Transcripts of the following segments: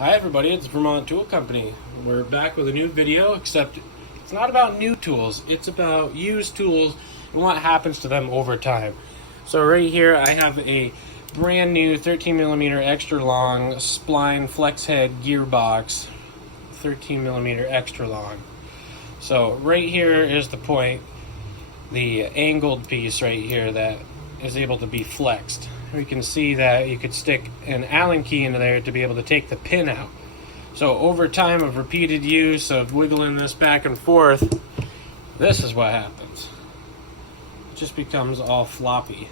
Hi everybody, it's Vermont Tool Company. We're back with a new video, except it's not about new tools, it's about used tools and what happens to them over time. So right here I have a brand new 13mm extra long spline flex head gearbox, 13mm extra long. So right here is the point, the angled piece right here that is able to be flexed. You can see that you could stick an Allen key into there to be able to take the pin out. So over time of repeated use of wiggling this back and forth, this is what happens. It just becomes all floppy.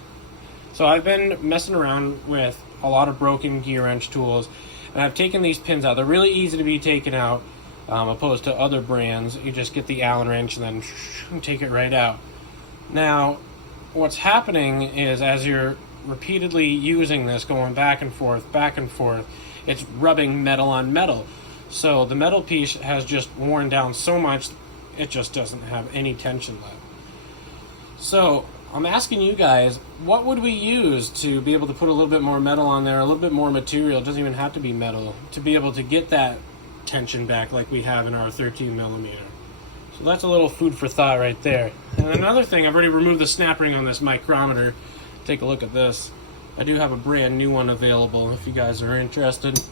So I've been messing around with a lot of broken GearWrench tools, and I've taken these pins out. They're really easy to be taken out, opposed to other brands. You just get the Allen wrench and then take it right out. Now, what's happening is as you're repeatedly using this, going back and forth, it's rubbing metal on metal. So the metal piece has just worn down so much, it just doesn't have any tension left. So I'm asking you guys, what would we use to be able to put a little bit more metal on there, a little bit more material, it doesn't even have to be metal, to be able to get that tension back like we have in our 13mm. So that's a little food for thought right there. And another thing, I've already removed the snap ring on this micrometer. Take a look at this. I do have a brand new one available if you guys are interested. So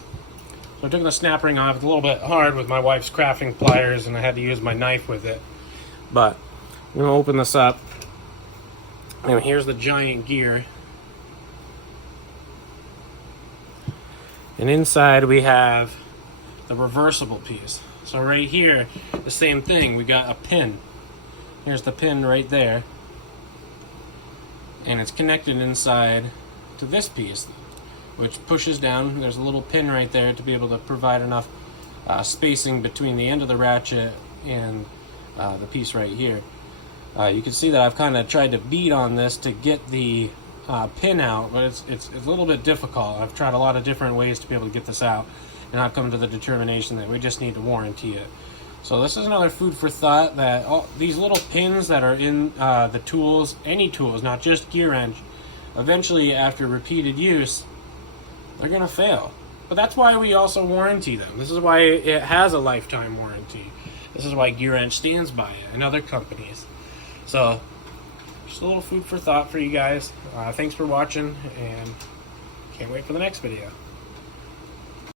I took the snap ring off. It's a little bit hard with my wife's crafting pliers and I had to use my knife with it. But I'm going to open this up. And here's the giant gear. And inside we have the reversible piece. So right here, the same thing. We got a pin. Here's the pin right there. And it's connected inside to this piece, which pushes down. There's a little pin right there to be able to provide enough spacing between the end of the ratchet and the piece right here. You can see that I've kind of tried to beat on this to get the pin out, but it's a little bit difficult. I've tried a lot of different ways to be able to get this out, and I've come to the determination that we just need to warranty it. So this is another food for thought, that these little pins that are in the tools, any tools, not just GearWrench, eventually after repeated use, they're going to fail. But that's why we also warranty them. This is why it has a lifetime warranty. This is why GearWrench stands by it and other companies. So just a little food for thought for you guys. Thanks for watching, and can't wait for the next video.